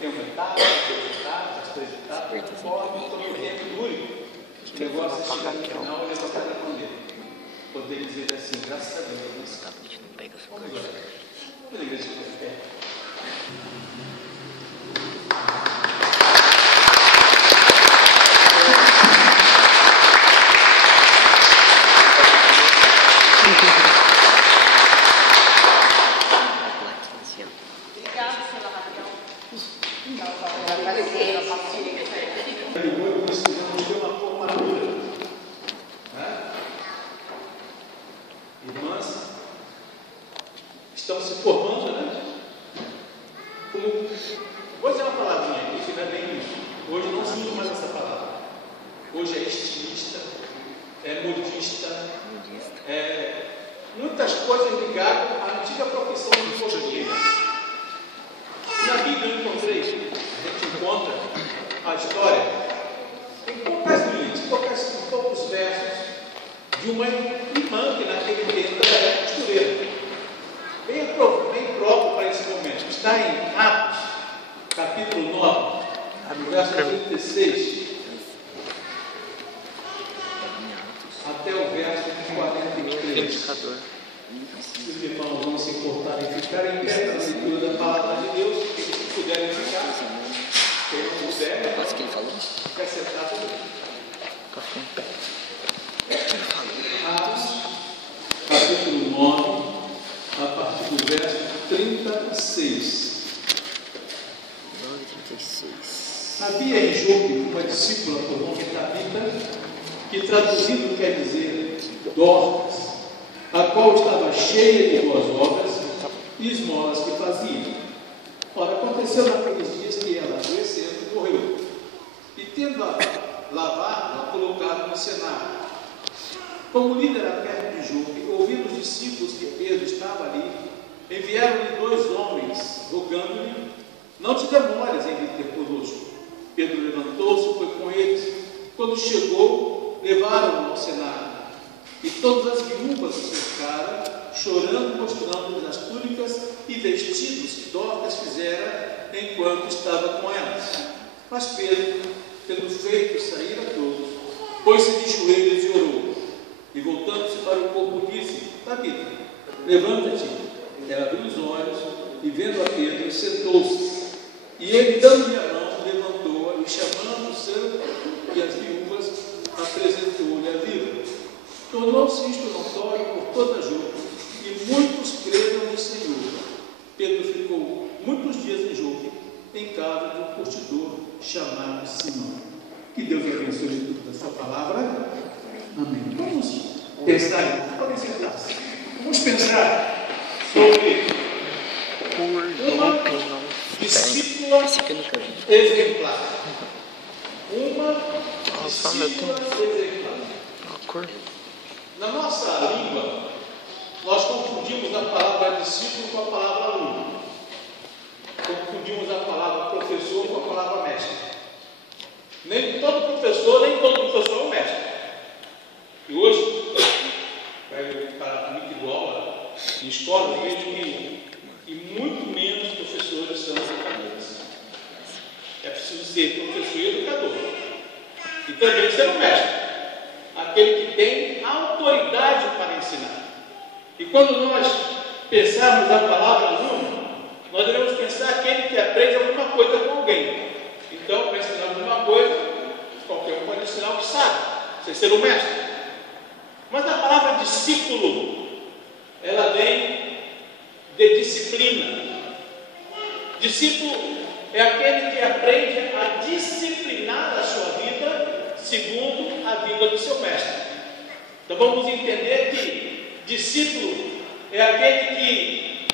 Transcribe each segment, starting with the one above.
tem uma etapa, duas etapas, as três etapas, conforme todo o tempo dure. O negócio é chegar no final e levantar a mão dele. Poder dizer assim, graças a Deus. Vamos à igreja de pé. Estão se formando, né? Vou dizer uma palavrinha aqui, que não é bem isso. Hoje não se usa mais essa palavra. Hoje é estilista, é modista, é muitas coisas ligadas à antiga profissão de costureira. Na Bíblia eu encontrei, a gente encontra a história em poucas linhas, poucos versos de uma irmã que naquele tempo era costureira. Bem próprio para esse momento. Está em Atos, capítulo 9, verso 36, até o verso 43. Se os irmãos vão se importar em ficar em pé na leitura da palavra de Deus, se puderem ficar, quem não puder, vai sentar tudo bem. Atos, capítulo 9, a partir do verso 36. Havia em Jope uma discípula por nome Tabita, que traduzido quer dizer Dorcas, a qual estava cheia de boas obras e esmolas que fazia. Ora, aconteceu naqueles dias que ela, adoecendo, morreu, e tendo a lavado, a colocaram no cenário. Como o líder era perto de Jope, ouvindo os discípulos que Pedro estava ali, enviaram-lhe 2 homens, rogando-lhe: não te demores em vir ter conosco. Pedro levantou-se e foi com eles. Quando chegou, levaram-no ao cenário. E todas as viúvas o cercaram, chorando, mostrando-lhes as túnicas e vestidos que Dorcas fizera enquanto estava com elas. Mas Pedro, tendo feito sair a todos, pôs-se de joelhos e orou. E voltando-se para o corpo, disse: Tabita, levanta-te. Ela abriu os olhos e, vendo a Pedro, sentou-se. E ele, dando-lhe a mão, levantou-a e, chamando o santo e as viúvas, apresentou-lhe a viva. Tornou-se isto notório por toda a Jope, e muitos creram no Senhor. Pedro ficou muitos dias em Jope, em casa de um curtidor chamado Simão. Que Deus abençoe tudo da sua palavra. Amém. Vamos pensar, podem sentar-se. Vamos pensar sobre uma discípula exemplar. Uma discípula exemplar. Na nossa língua, nós confundimos a palavra discípulo com a palavra aluno. Confundimos a palavra professor com a palavra mestre. Nem todo professor é um mestre. E hoje, para a nível de aula, em escola, eu vejo que muito menos professores são educadores. É preciso ser professor e educador. E também ser um mestre. Aquele que tem autoridade para ensinar. E quando nós pensarmos a palavra aluno, nós devemos pensar aquele que aprende alguma coisa com alguém. Então, para ensinar alguma coisa, qualquer um pode ensinar o que sabe, sem ser um mestre. Mas a palavra discípulo, ela vem de disciplina. Discípulo é aquele que aprende a disciplinar a sua vida segundo a vida do seu mestre. Então vamos entender que discípulo é aquele que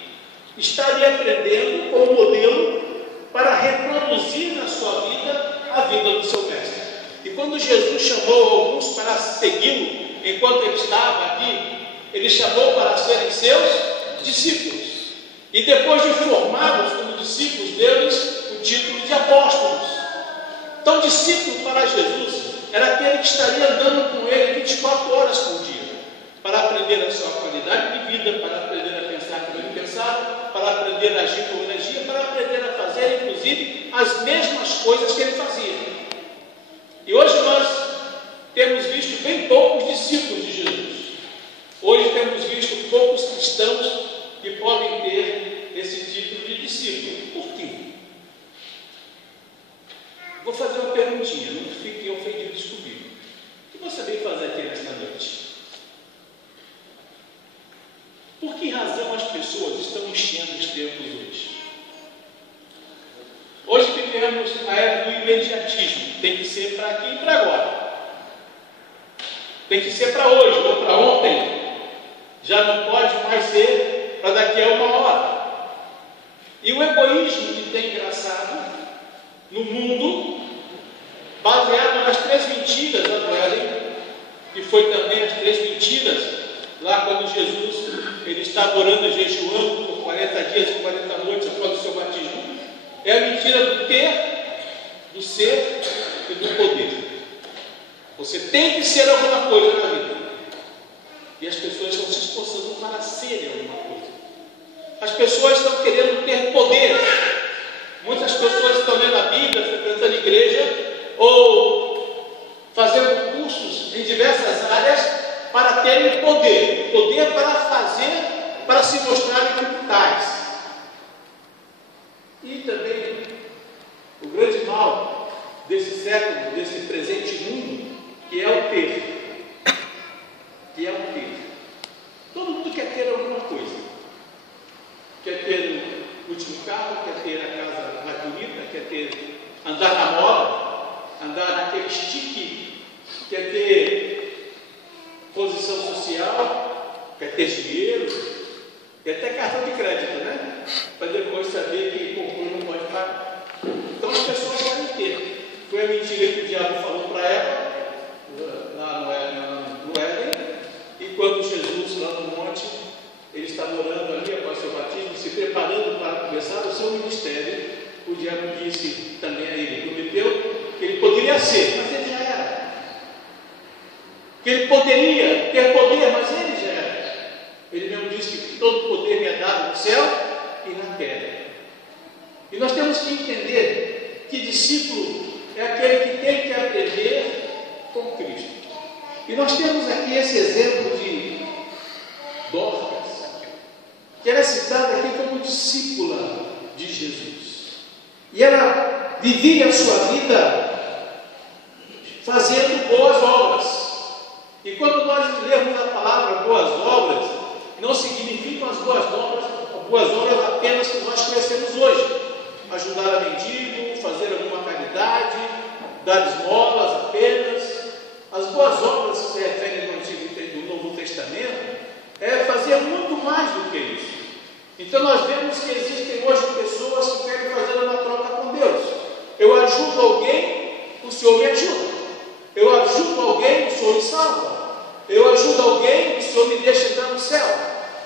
está ali aprendendo com o modelo para reproduzir na sua vida a vida do seu mestre. E quando Jesus chamou alguns para segui-lo, enquanto ele estava aqui, ele chamou para serem seus discípulos. E depois de formados como discípulos deles, o título de apóstolos. Então, discípulo para Jesus era aquele que estaria andando com ele 24 horas por dia, para aprender a sua qualidade de vida, para aprender a pensar como ele pensava, para aprender a agir como ele agia, para aprender a fazer, inclusive, as mesmas coisas que ele fazia. E hoje nós temos visto bem poucos discípulos de Jesus. Hoje temos visto poucos cristãos que podem ter esse título de discípulo. Por quê? Vou fazer uma perguntinha, não fiquem ofendidos comigo. O que você veio fazer aqui nesta noite? Por que razão as pessoas estão enchendo os templos hoje? Hoje vivemos a era do imediatismo. Tem que ser para aqui e para agora. Tem que ser para hoje ou para ontem. Já não pode mais ser para daqui a uma hora. E o egoísmo que tem engraçado no mundo, baseado nas 3 mentiras da Noé, que foi também as 3 mentiras lá quando Jesus ele estava orando e jejuando por 40 dias e 40 noites após o seu batismo. É a mentira do ter, do ser e do poder. Você tem que ser alguma coisa na vida. E as pessoas estão se esforçando para serem alguma coisa. As pessoas estão querendo ter poder. Muitas pessoas estão lendo a Bíblia, frequentando a igreja, ou fazendo cursos em diversas áreas para terem poder. Poder para fazer, para se mostrarem capitais. E também o grande mal desse século, desse presente mundo, que é o ter. Que é o ter. Todo mundo quer ter alguma coisa. Quer ter o último carro, quer ter a casa mais bonita, quer ter, andar na moda, andar naquele chique, quer ter posição social, quer ter dinheiro, quer ter cartão de crédito, né? Para depois saber que concurso não pode pagar. Então as pessoas querem ter. Foi a mentira que o diabo falou para ela, lá no Éden, e quando Jesus, lá no monte, ele estava orando ali após seu batismo, se preparando para começar o seu ministério, o diabo disse também a ele, prometeu que ele poderia ser, mas ele já era. Que ele poderia ter poder, mas ele já era. Ele mesmo disse que todo poder me é dado no céu e na terra. E nós temos que entender que discípulo é aquele que tem que aprender com Cristo. E nós temos aqui esse exemplo de Dorcas, que era citada aqui como discípula de Jesus. E ela vivia a sua vida fazendo boas obras. E quando nós lemos a palavra boas obras, não significam as boas obras apenas que nós conhecemos hoje. Ajudar a mendigo, fazer alguma caridade, dar esmolas apenas. As boas obras que se referem no Novo Testamento é fazer muito mais do que isso. Então nós vemos que existem hoje pessoas que querem fazer uma troca com Deus. Eu ajudo alguém, o Senhor me ajuda. Eu ajudo alguém, o Senhor me salva. Eu ajudo alguém, o Senhor me deixa entrar no céu.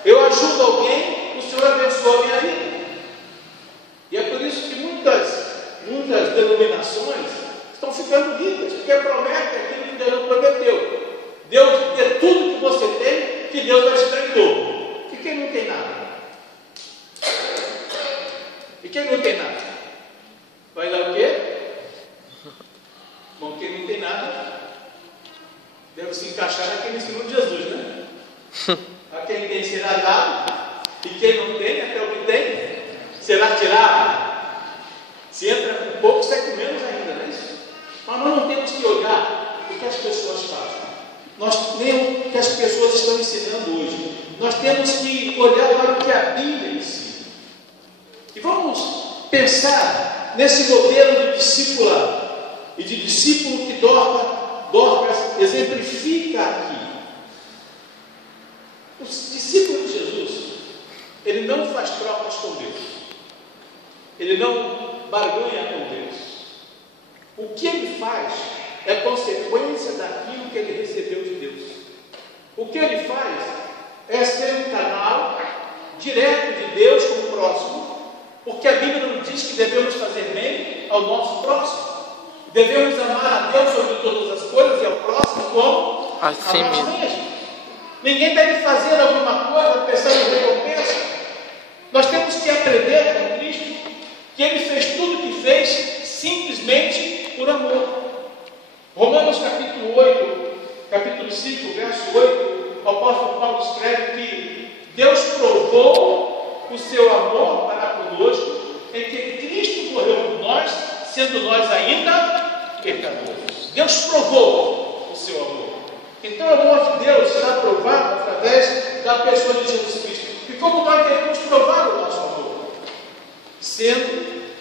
Eu ajudo alguém, o Senhor abençoa a minha vida. E é por isso que muitas denominações estão ficando ricas, porque prometem aquilo que Deus não prometeu. Deus ter tudo que você tem, que Deus vai te dar em dobro. E quem não tem nada? E quem não tem nada? Vai dar o quê? Bom, quem não tem nada deve se encaixar naquele ensino de Jesus, né? A quem tem será dado, e quem não tem, até o que tem, será tirado. Se entra com pouco, sai com menos ainda, não é isso? Mas nós não temos que olhar o que as pessoas fazem, nem o que as pessoas estão ensinando hoje. Nós temos que olhar para o que a Bíblia ensina. E vamos pensar nesse modelo de discipulado e de discípulo que Dorcas exemplifica aqui. O discípulo de Jesus, ele não faz trocas com Deus. Ele não barganha com Deus. O que ele faz é consequência daquilo que ele recebeu de Deus. O que ele faz é ser um canal direto de Deus com o próximo, porque a Bíblia não diz que devemos fazer bem ao nosso próximo. Devemos amar a Deus sobre todas as coisas e ao próximo como assim a nós mesmo. mesmos. Ninguém deve fazer alguma coisa pensando em recompensa. Nós temos que aprender com Cristo que Ele fez tudo o que fez simplesmente por amor. Romanos capítulo 5, verso 8, o apóstolo Paulo escreve que Deus provou o seu amor para conosco em que Cristo morreu por nós, sendo nós ainda pecadores. Deus provou o seu amor. Então o amor de Deus será provado através da pessoa de Jesus Cristo. E como nós devemos provar o nosso amor? Sendo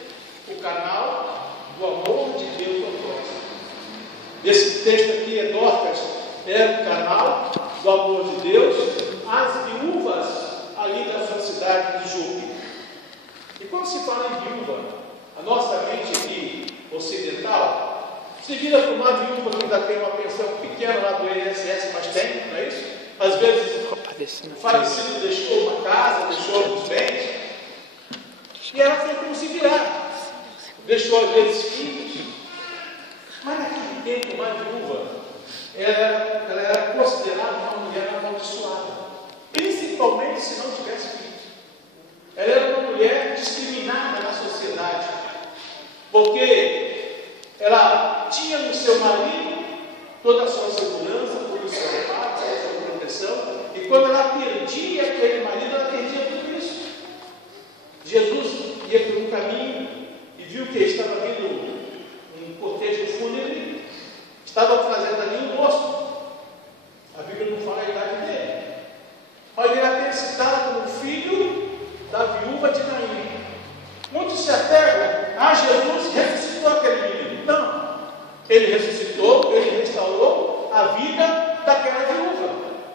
o canal do amor de Deus ao próximo. Esse texto aqui é Dorcas, é o canal do amor de Deus às viúvas ali da sua cidade de Jope. E quando se fala em viúva, a nossa mente aqui ocidental se vira para uma viúva que ainda tem uma pensão pequena lá do INSS, mas tem, não é isso? Às vezes o falecido deixou uma casa, deixou alguns bens, e ela tem como se virar. Deixou às vezes filhos. Mas naquele tempo, uma viúva, ela era considerada uma mulher amaldiçoada, principalmente se não tivesse filhos. Ela era uma mulher discriminada na sociedade, porque ela tinha no seu marido toda a sua segurança, todo o seu amparo, toda a sua proteção, e quando ela perdia aquele marido, ela perdia tudo isso. Jesus ia por um caminho e viu que estava vindo um cortejo fúnebre, estava trazendo ali um moço. A Bíblia não fala a idade dele, mas ele era citado como filho da viúva de Naim. Muitos se apegam a Jesus, ressuscitou aquele menino. Não, ele ressuscitou, ele restaurou a vida daquela viúva,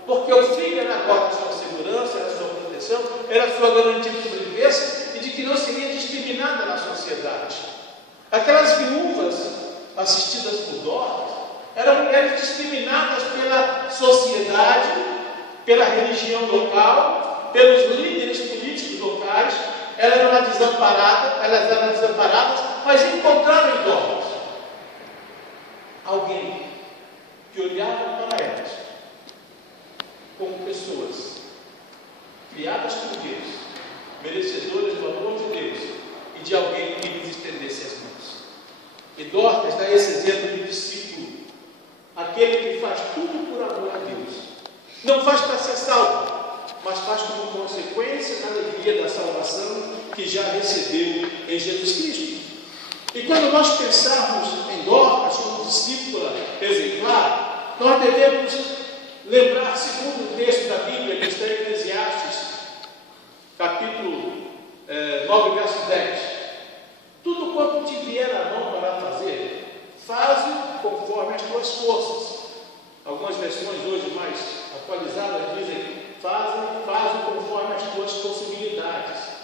porque o filho era agora a sua segurança, era a sua proteção, era a sua garantia de sobrevivência e de que não seria discriminada na sociedade. Aquelas viúvas assistidas por Dorcas eram mulheres discriminadas pela sociedade, pela religião local, pelos líderes políticos locais. Elas eram desamparadas, mas encontraram em Dorcas alguém que olhava para elas como pessoas criadas por Deus, merecedoras do amor de Deus e de alguém que lhes estendesse as mãos. E Dorcas dá esse exemplo de discípulo, aquele que faz tudo por amor a Deus. Não faz para ser salvo, mas faz como consequência da alegria da salvação que já recebeu em Jesus Cristo. E quando nós pensarmos em Dorcas como discípula exemplar, nós devemos lembrar, segundo o texto da Bíblia, que está em Eclesiastes, capítulo 9, verso 10. Tudo quanto te vier à mão para fazer, faze conforme as tuas forças. Algumas versões hoje mais atualizadas dizem, faze conforme as tuas possibilidades.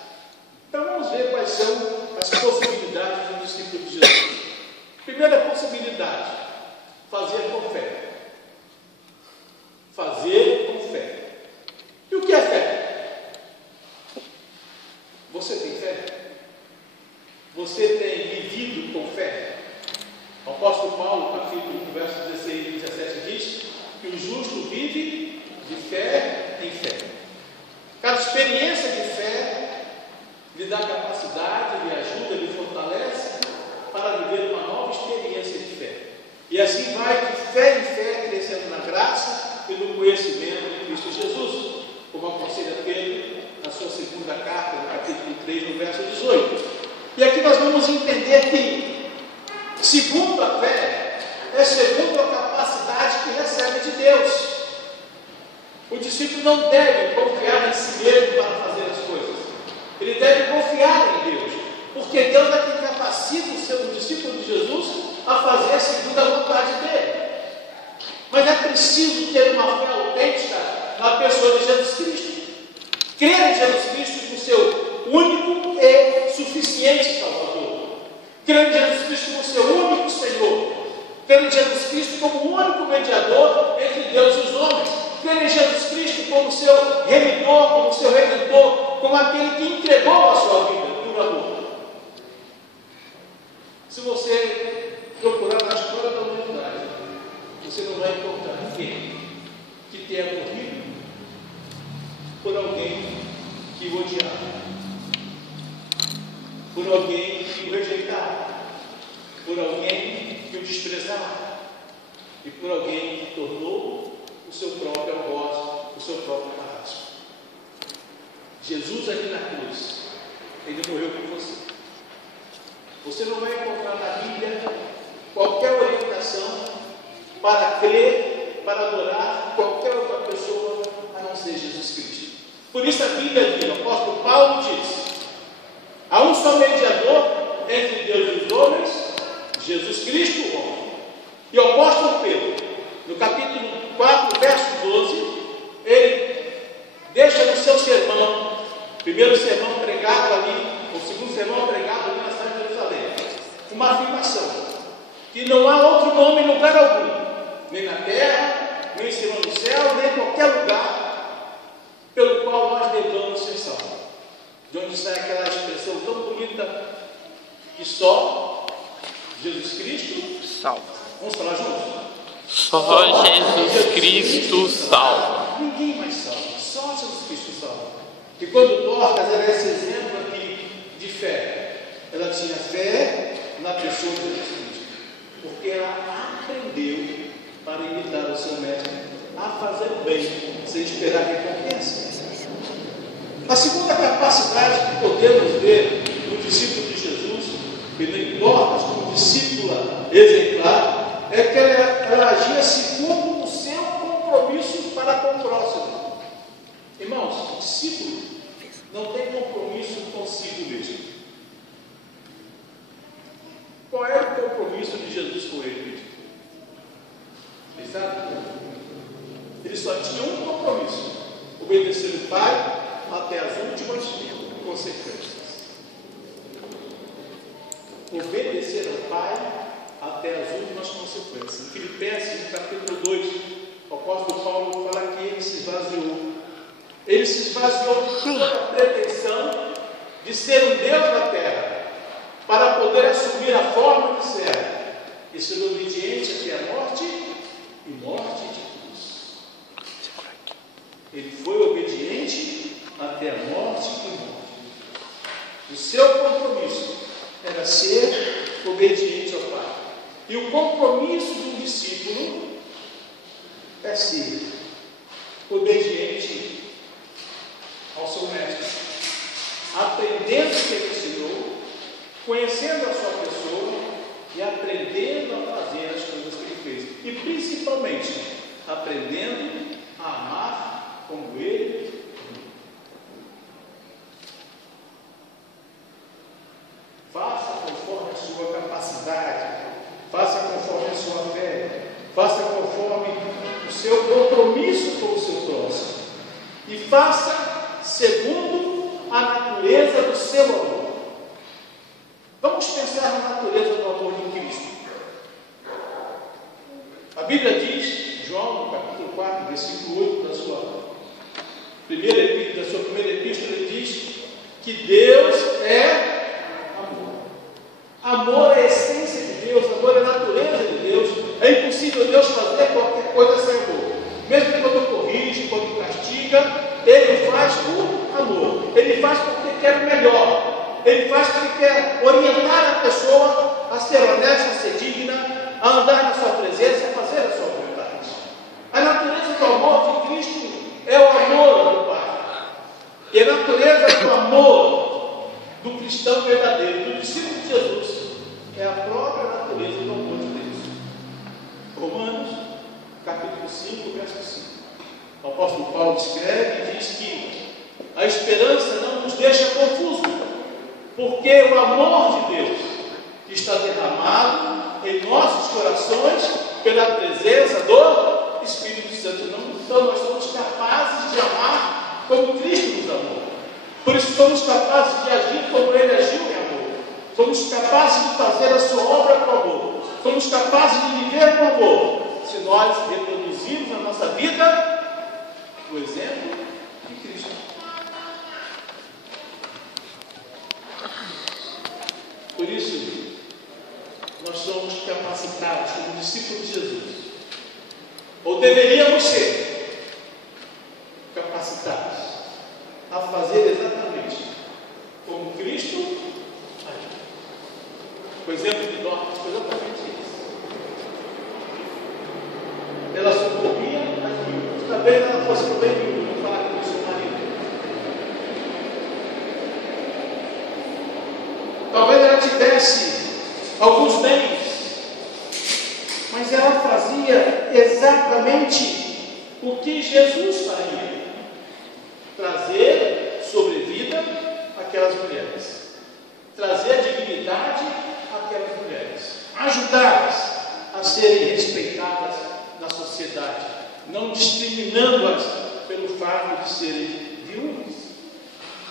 Então vamos ver quais são as possibilidades do discípulo de Jesus. Primeira possibilidade, fazer com fé. Fazer com fé. E o que é fé? Você tem fé? Você tem vivido com fé? O apóstolo Paulo, capítulo 1, versos 16 e 17, diz que o justo vive de fé em fé. Cada experiência de fé lhe dá capacidade, lhe ajuda, lhe fortalece para viver uma nova experiência de fé. E assim vai de fé em fé, crescendo na graça e no conhecimento de Cristo Jesus, como aconselha Pedro na sua segunda carta, no capítulo 3, no verso 18. E aqui nós vamos entender que, segundo a fé, é segundo a capacidade que recebe de Deus. O discípulo não deve confiar em si mesmo para fazer as coisas. Ele deve confiar em Deus, porque Deus é quem capacita o discípulo de Jesus a fazer segundo a vontade dele. Mas é preciso ter uma fé autêntica na pessoa de Jesus Cristo. Crer em Jesus Cristo como seu único e suficiente Salvador. Crer em Jesus Cristo como seu único Senhor. Crer em Jesus Cristo como o único mediador entre Deus e os homens. Crer em Jesus Cristo como seu remidor, como seu redentor, como aquele que entregou a sua vida por amor. Se você procurar na história da humanidade, você não vai encontrar ninguém que tenha morrido por alguém que o odiava, por alguém que o rejeitava, por e por alguém que tornou o seu próprio algoz, o seu próprio carrasco. Jesus ali na cruz, ele morreu por você. Você não vai encontrar na Bíblia qualquer orientação para crer, para adorar qualquer outra pessoa a não ser Jesus Cristo. Por isso a Bíblia diz, o apóstolo Paulo diz: há um só mediador entre Deus e os homens, Jesus Cristo, o homem. E o apóstolo Pedro, no capítulo 4, verso 12, ele deixa no seu sermão, primeiro sermão pregado ali, o segundo sermão pregado ali na cidade de Jerusalém, uma afirmação: que não há outro nome em lugar algum, nem na terra, nem em cima do céu, nem em qualquer lugar, pelo qual nós devamos ser salvos. De onde sai aquela expressão tão bonita que só Jesus Cristo salva. Vamos falar juntos? Só Jesus Cristo salva. Ninguém mais salva, só Jesus Cristo salva. E quando Dorcas era esse exemplo aqui de fé, ela tinha fé na pessoa de Jesus Cristo, porque ela aprendeu para imitar o seu mestre a fazer o bem, sem esperar recompensa. A segunda capacidade que podemos ver no discípulo de Jesus, e em Dorcas como discípula exemplar, é que ela agia segundo o seu compromisso para com o próximo. Irmãos, o discípulo não tem compromisso consigo mesmo. Qual era o compromisso de Jesus com ele? Vocês sabem? Ele só tinha um compromisso: obedecer o Pai até as últimas consequências. Obedecer ao Pai até as últimas consequências. Em Filipenses, no capítulo 2, o apóstolo Paulo fala que ele se esvaziou. Ele se esvaziou de toda a pretensão de ser um Deus na terra, para poder assumir a forma de servo e ser obediente até a morte e morte de cruz. Ele foi obediente até a morte e morte. O seu compromisso era ser obediente ao Pai. E o compromisso de um discípulo é ser obediente ao seu mestre, aprendendo o que ele ensinou, conhecendo a sua pessoa e aprendendo a fazer as coisas que ele fez. E principalmente, aprendendo a amar como ele. Faça conforme a sua capacidade, faça conforme a sua fé, faça conforme o seu compromisso com o seu próximo e faça segundo a natureza do seu amor. Vamos pensar na natureza do amor de Cristo. A Bíblia diz, João, no capítulo 4, versículo 8 da sua primeira epístola, ele diz que Deus é amor. Amor é a essência de Deus, amor é a natureza de Deus. É impossível Deus fazer qualquer coisa sem amor. Mesmo quando corrige, quando castiga, Ele faz por amor. Ele faz porque quer o melhor. Ele faz porque quer orientar a pessoa a ser honesta, a ser digna, a andar na sua presença, a fazer a sua vontade. A natureza do amor de Cristo é o amor do Pai. E a natureza do amor do cristão verdadeiro, do discípulo de Jesus, é a própria natureza do amor de Deus. Romanos, capítulo 5, verso 5. O apóstolo Paulo escreve e diz que a esperança não nos deixa confusos, porque o amor de Deus que está derramado em nossos corações pela presença do Espírito Santo. Então nós somos capazes de amar como Cristo nos amou. Por isso somos capazes de agir como Ele agiu em amor. Somos capazes de fazer a sua obra com amor. Somos capazes de viver com amor, se nós reproduzirmos na nossa vida o exemplo de Cristo. Por isso, nós somos capacitados como discípulos de Jesus, ou deveríamos ser capacitados a fazer exatamente como Cristo agiu. O exemplo de Dorcas foi exatamente isso. fazendo bem nenhum, vou falar com o seu marido. Talvez ela tivesse alguns bens, mas ela fazia exatamente o que Jesus faria: trazer sobrevida àquelas mulheres, trazer dignidade àquelas mulheres, ajudá-las a serem respeitadas na sociedade, não discriminando-as pelo fato de serem viúvas.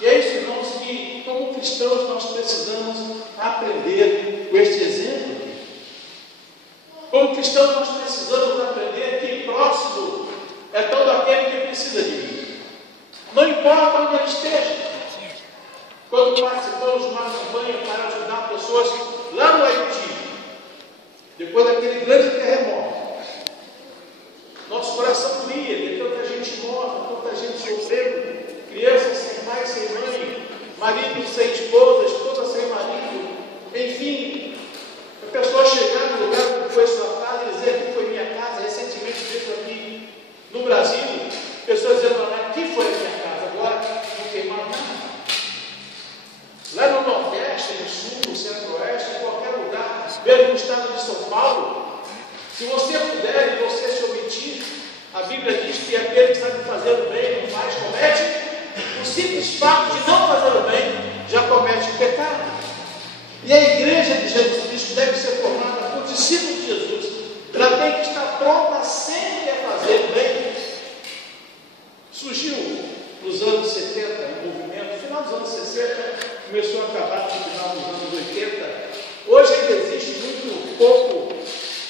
E é isso, irmãos, que como cristãos nós precisamos aprender com este exemplo aqui. Como cristãos nós precisamos aprender que próximo é todo aquele que precisa de mim. Não importa onde ele esteja. Quando participamos de uma campanha para ajudar pessoas lá no Haiti, depois daquele grande terremoto, nosso coração doía, de tanta gente morta, tanta gente sofrendo, crianças sem pai, sem mãe, marido sem esposa, esposa sem marido, enfim, a pessoa chegar no lugar que foi sua casa e dizer que foi minha casa. Recentemente veio aqui no Brasil, pessoas dizendo: aqui foi a minha casa, agora não queimaram nada. Lá no Nordeste, no Sul, no Centro-Oeste, em qualquer lugar, mesmo no estado de São Paulo, se você puder e você se omitir, a Bíblia diz que aquele que sabe fazer o bem não faz, comete. O simples fato de não fazer o bem já comete o pecado. E a igreja de Jesus Cristo deve ser formada por discípulos de Jesus. Ela tem que estar pronta sempre a fazer o bem. Surgiu nos anos 70 um movimento, no final dos anos 60, começou a acabar no final dos anos 80. Hoje ainda existe muito pouco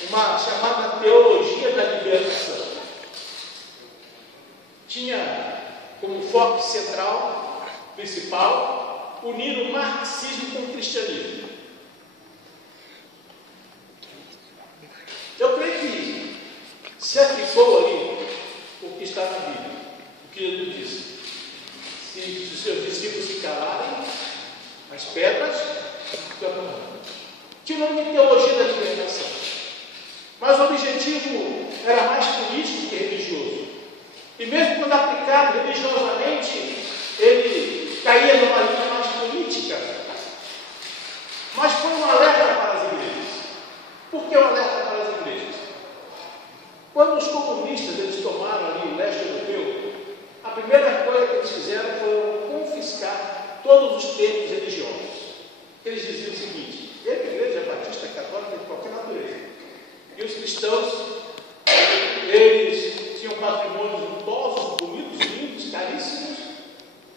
uma chamada teologia da libertação. Tinha como foco central, principal, unir o marxismo com o cristianismo. Eu creio que se aplicou ali o que está na Bíblia, o que Jesus disse: se os seus discípulos se calarem, as pedras clamarão. Tinha o nome de teologia da libertação, mas o objetivo era mais político que religioso. E mesmo quando aplicado religiosamente, ele caía numa linha mais política. Mas foi um alerta para as igrejas. Por que um alerta para as igrejas? Quando os comunistas eles tomaram ali o leste europeu, a primeira coisa que eles fizeram foi confiscar todos os templos religiosos. Eles diziam o seguinte: a igreja batista católica de qualquer natureza, e os cristãos, eles tinham patrimônios luxuosos, bonitos, lindos, caríssimos,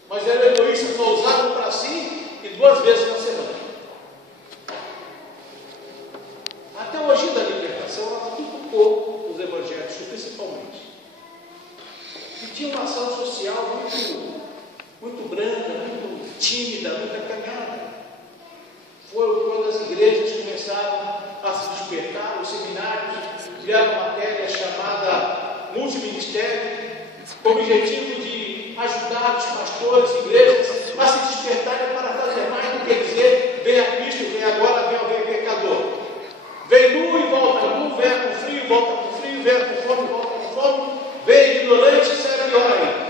mas eram egoístas, só usavam para si e 2 vezes na semana. A teologia da libertação ela cutucou os evangélicos, principalmente. E tinha uma ação social muito branda, muito tímida, muito acanhada. Foi quando as igrejas começaram a se despertar, os seminários criaram uma matéria chamada multiministério, com o objetivo de ajudar os pastores e igrejas a se despertarem para fazer mais do que dizer: venha Cristo, venha agora, venha pecador. Vem nu e volta nu, venha com frio, volta com frio, venha com fome, volta com fome, venha ignorante, será pior ainda.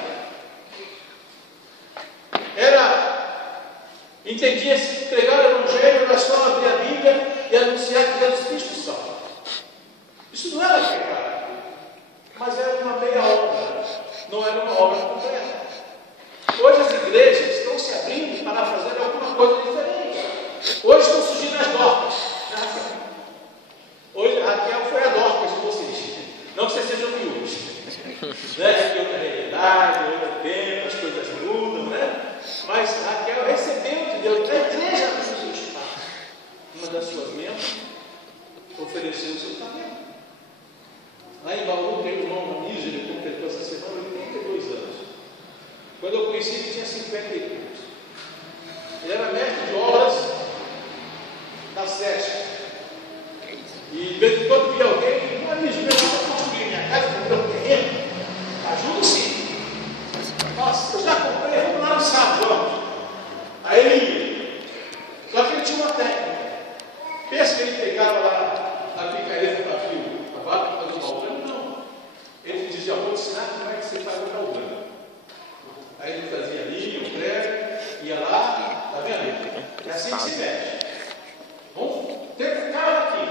Entendia-se que pregar o Evangelho era só abrir a Bíblia e anunciar que Jesus Cristo salva. Isso não era pecado, mas era uma meia obra, não era uma obra completa. Hoje as igrejas estão se abrindo para fazer alguma coisa diferente. Hoje estão surgindo as Dorcas. Hoje a Raquel foi a Dorcas de vocês. Não que vocês sejam viúvos. Né? Outra realidade, outro tempo, as coisas mudam, né? Mas Raquel recebeu de Deus, a igreja abriu o seu espaço. Uma das suas membros ofereceu o seu talento. Lá em Bauru tem um irmão Anísio, ele completou essa semana 82 anos. Quando eu conheci, ele tinha 52. Ele era mestre de obras da SESC. E de vez em quando via alguém, Anísio, meu irmão está construindo minha casa, comprou um terreno. Ajuda sim. Nossa, eu já comprei, vamos lá no sábado, vamos. Aí ele ia. Só que ele tinha uma técnica. Pensa que ele pegava lá a picareta para fio, a vaca para fazer o balcão? Não. Ele dizia: vou ensinar como é que você faz o Aí ele fazia ali, o prego, ia lá, tá vendo? É assim que se mexe. Vamos, tenta calma aqui.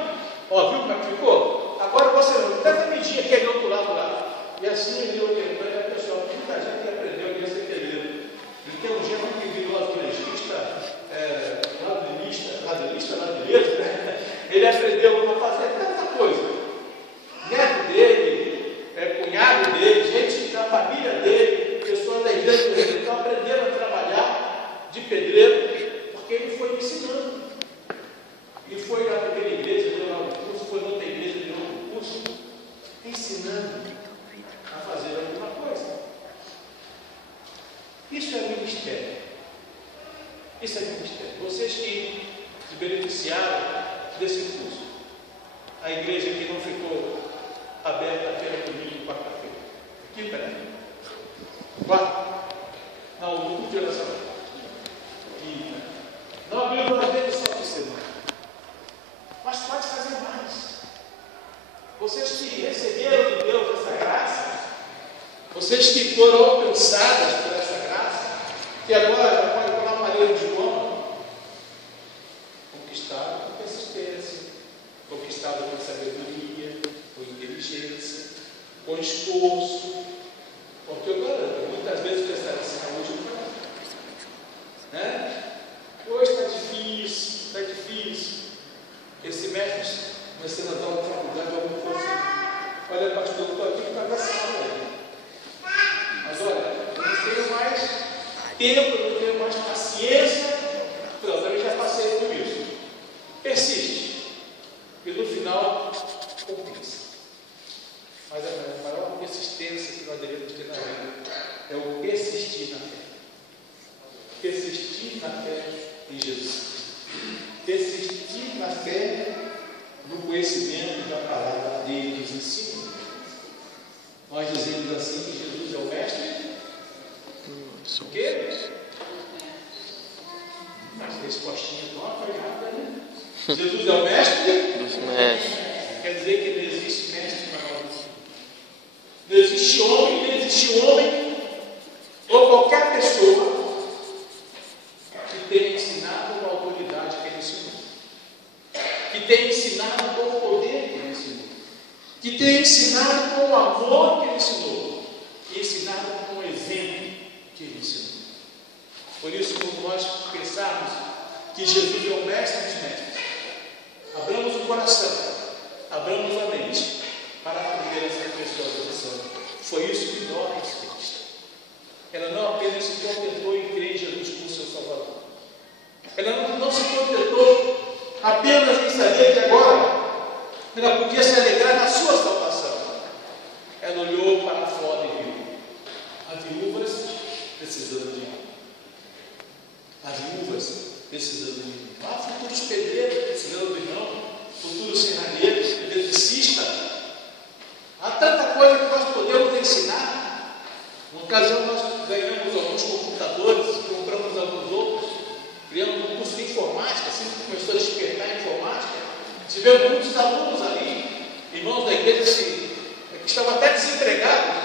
Ó, viu como é que ficou? Agora você tenta medir aquele outro lado lá. E assim ele deu tentando, e pessoal, muita gente aprendeu a ser pedreiro. E tem um gênero que virou azulejista, ladrilheiro, né? Ele aprendeu a fazer tanta coisa. Neto dele, cunhado dele, gente da família dele, pessoas da igreja dele, estão aprendendo a trabalhar de pedreiro, porque ele foi ensinando. E foi na primeira igreja, deu lá um curso, foi na outra igreja, deu um curso, ensinando a fazer alguma coisa. Isso é ministério. Isso é ministério. Vocês que se beneficiaram desse curso, a igreja que não ficou aberta apenas domingo e quarta-feira. Aqui, peraí. Quarta. Não, o culto de oração. Quinta. Não abriu duas vezes só por semana. Mas pode fazer mais. Vocês que receberam de Deus essa graça, vocês que foram alcançadas por essa graça, que agora já pode pôr um aparelho de idioma, conquistaram com persistência, conquistaram com sabedoria, com inteligência, com esforço, porque eu garanto, muitas vezes pensaram assim, hoje não é, né? Hoje está difícil. Esse mestre, começando a dar uma faculdade, alguém falou assim, olha pastor, eu estou aqui para dar sala. Mas olha, eu não tenho mais tempo, eu não tenho mais paciência, pronto, eu já passei por isso. Persiste. E no final, compensa. Mas a maior persistência que nós devemos ter na vida é o persistir na fé. Persistir na fé em Jesus. Persistir na fé no conhecimento da palavra dele nos ensina. Nós dizemos assim que Jesus é o mestre. O quê? As respostinhas não apanhadas, né? Jesus é o mestre dos mestres. Quer dizer que não existe mestre maior. Não existe homem ou qualquer pessoa que tenha ensinado com a autoridade que ele ensinou, que tenha ensinado com o poder que ele ensinou, que tenha ensinado com o amor que ele ensinou, e ensinado com o exemplo que ele ensinou. Por isso, quando nós pensarmos que Jesus é o mestre dos mestres, abramos o coração, abramos a mente para aprender essa preciosa lição. Foi isso que Dora fez. Ela não apenas se contentou em crer em Jesus como seu Salvador. Ela não se contentou apenas em saber que agora ela podia se alegrar na sua salvação. Ela olhou para fora e viu as viúvas precisando de mim. As viúvas precisando de mim. Há futuros pedreiros precisando de irmão, futuros serralheiros, eletricista. Há tanta coisa que nós podemos ensinar. Uma ocasião nós ganhamos alguns computadores, compramos alguns outros, criamos um curso de informática, assim que começou a despertar a informática. Tivemos muitos alunos ali, irmãos da igreja que estavam até desempregados,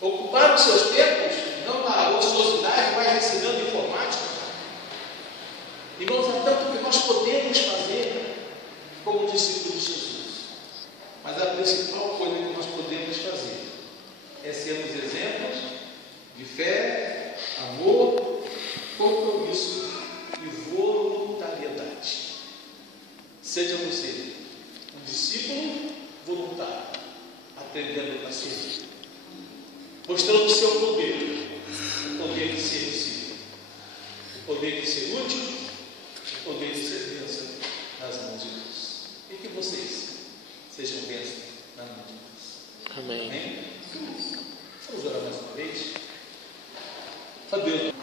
ocuparam seus tempos, não na ociosidade, mas ensinando informática. Irmãos, há tanto que nós podemos fazer como discípulos de Jesus. Mas a principal coisa que nós podemos fazer é sermos exemplos de fé, amor, compromisso e voluntariedade. Seja você um discípulo voluntário, aprendendo a servir, mostrando o seu poder, o poder de ser discípulo, o poder de ser útil, o poder de ser bênção nas mãos de Deus. E que vocês sejam bênçãos na mão de Deus. Amém. Amém? Vamos orar mais uma vez. A Deus.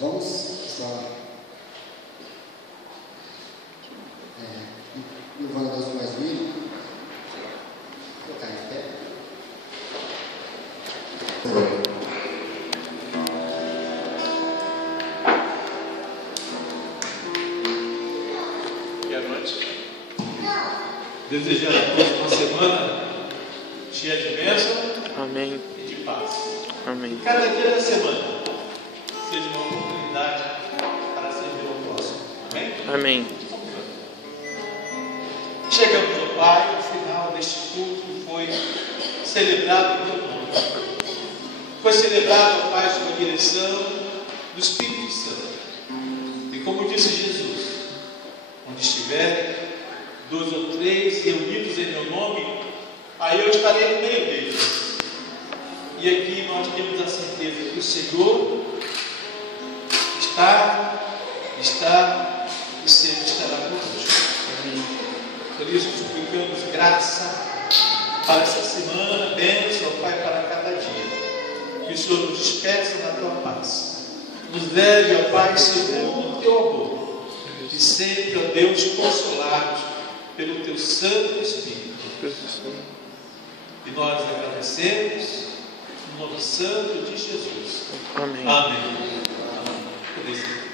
Vamos estar louvando a Deus mais vivo. Colocar em pé. Boa noite. Desejando a todos uma semana cheia de bênção Amém. e de paz. Amém. Cada dia da semana seja uma oportunidade para servir ao próximo. Amém? Amém. Chegamos ao Pai, no final deste culto que foi celebrado em teu nome. Foi celebrado, ó Pai, sob a direção do Espírito Santo. E como disse Jesus, onde estiver 2 ou 3 reunidos em meu nome, aí eu estarei no meio deles. E aqui nós temos a certeza que o Senhor está e sempre estará conosco. Por isso, suplicamos graça para essa semana, bênção, ó Pai, para cada dia. Que o Senhor nos despeça na tua paz. Nos leve, ó Pai, segundo o teu amor. E sempre, ó Deus, consolados pelo teu Santo Espírito. E nós agradecemos no nome santo de Jesus. Amém. Amém. Amém.